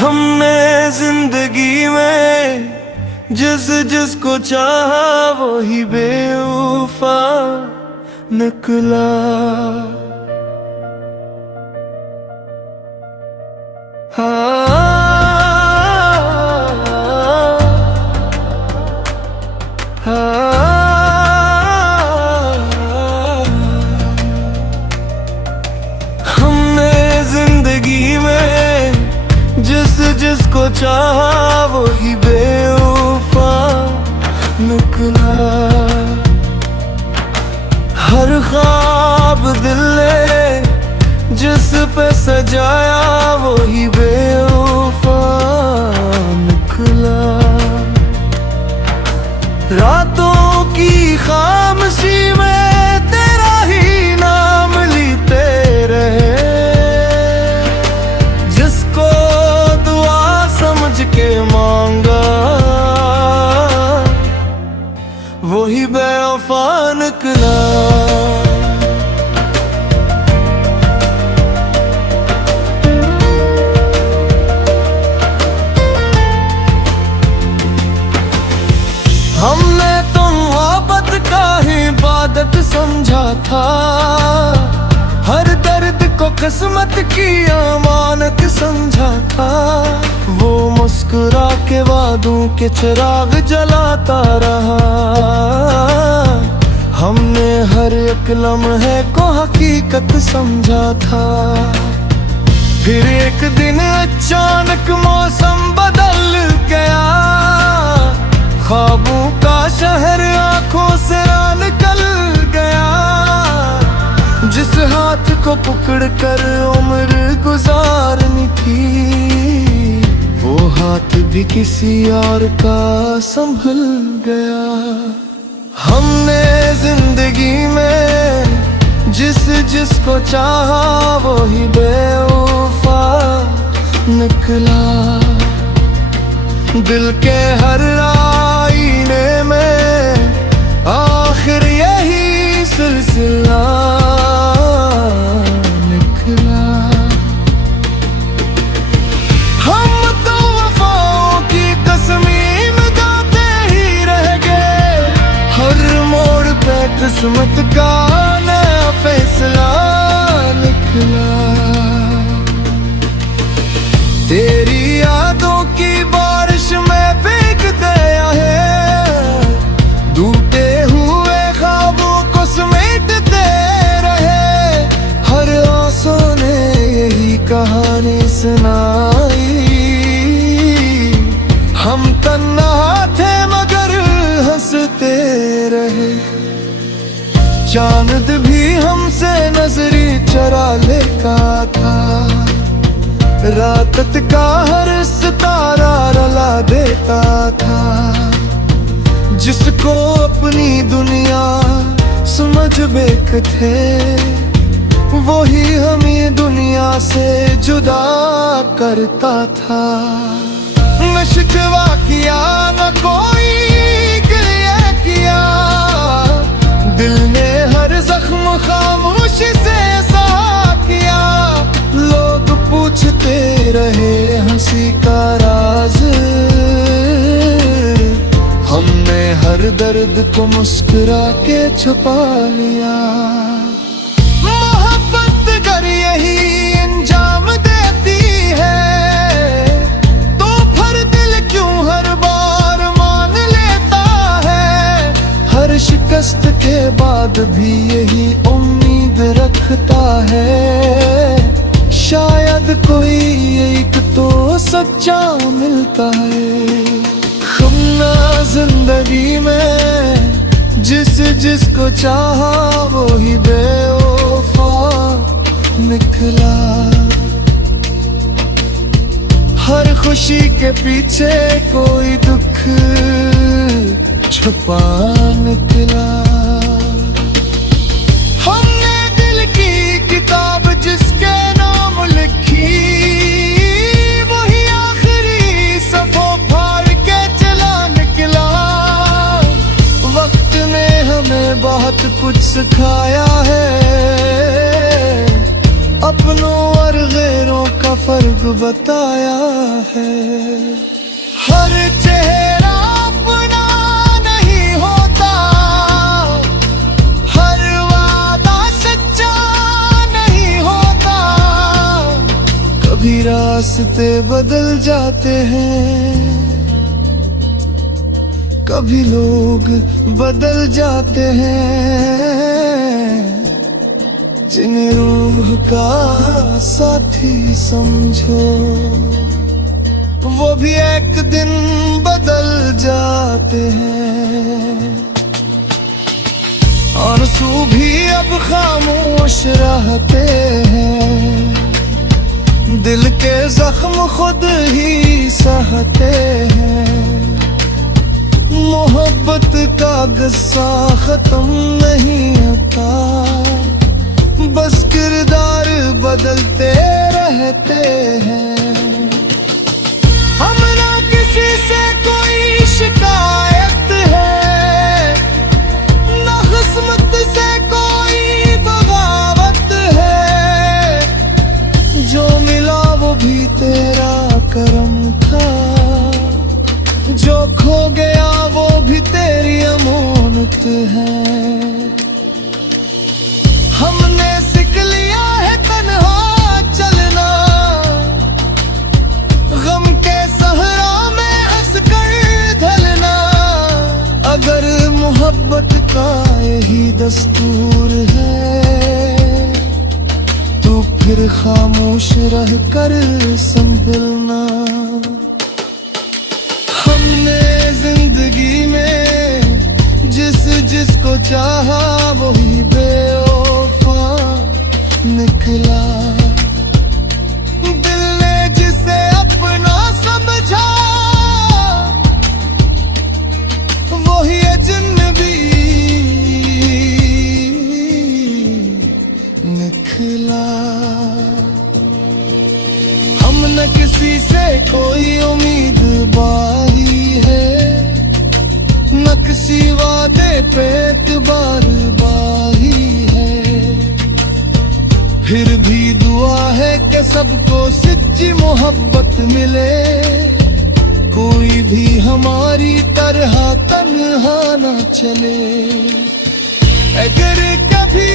हमने जिंदगी में जिसको चाहा वही बेवफा निकला। हमने जिंदगी में जिसको चाहा वही बेवफा निकला। हर ख्वाब दिल ने जिस पे सजाया वही बेवफा निकला। रातों की खामोशी में तेरा ही नाम लेते रहे, जिसको दुआ समझ के मांगा वही बेवफा निकला। हमने तो मोहब्बत का ही इबादत समझा था, हर दर्द को किस्मत की अमानत समझा था। वो मुस्कुरा के वादों के चिराग जलाता रहा, हमने हर एक लम्हे को हकीकत समझा था। फिर एक दिन अचानक मौसम बदल गया, ख्वाबों का शहर आंखों से निकल गया। जिस हाथ को पकड़ कर उम्र गुजारनी थी, वो हाथ भी किसी और का संभल गया। हमने जिंदगी में जिसको चाहा वही बेवफा निकला। दिल के हर आईने में आखिर यही सिलसिला निकला। हम तो वफाओं की कसमें गाते ही रह गए, हर मोड़ पे किस्मत का नया फैसला निकला। तेरी यादों की बारिश में भीग गया है, टूटे हुए ख्वाबों को समेटते रहे। हर आंसू ने यही कहानी सुनाई, हम तन्हा थे मगर हंसते रहे। चांद भी हमसे नजरी चरा लेता था, रात का हर सितारा रला देता था। जिसको अपनी दुनिया समझ बैठे थे, वही हमें दुनिया से जुदा करता था। न शिकवा किया न कोई गिला किया, दिल ने हर जख्म खामोशी से सहा किया। लोग पूछते रहे हंसी का राज, हमने हर दर्द को मुस्कुरा के छुपा लिया। मोहब्बत अगर यही अंजाम देती है, तो फिर दिल क्यों हर बार मान लेता है। हर शिकस्त के बाद भी यही उम्मीद रखता है, शायद कोई एक तो सच्चा मिलता है। हमने जिंदगी में जिसको चाहा वही बेवफा निकला। हर खुशी के पीछे कोई दुख छुपा निकला। हमने दिल की किताब जिसके नाम लिखी, वही आखिरी सफ़ों फाड़ के चला निकला। वक्त ने हमें बहुत कुछ सिखाया है, अपनों और गैरों का फर्क बताया है। हर चेहरा अपना नहीं होता, हर वादा सच्चा नहीं होता। कभी रास्ते बदल जाते हैं, कभी लोग बदल जाते हैं। जिन्हें रूह का साथी समझो, वो भी एक दिन बदल जाते हैं। आंसू भी अब खामोश रहते हैं, दिल के जख्म खुद ही सहते हैं। मोहब्बत का गुस्सा खत्म नहीं होता, बस किरदार बदलते रहते हैं। हम ना किसी से कोई शिकायत है, ना किस्मत से कोई बगावत है। जो मिला वो भी तेरा करम था, जो खो गया वो भी तेरी अमानत है। हमने सीख लिया है तन्हा चलना, गम के सहरा में हंस कर ढलना। अगर मोहब्बत का यही दस्तूर है, तो फिर खामोश रह कर संभलना। हमने जिंदगी में जिसको चाहा वही बेवफा निकला। दिल ने जिसे अपना समझा वही अजनबी निकला। हम न किसी से कोई उम्मीद बाही है, न किसी वादे पे एतबार बाही है। फिर भी दुआ है कि सबको सच्ची मोहब्बत मिले, कोई भी हमारी तरह तन्हा न चले। अगर कभी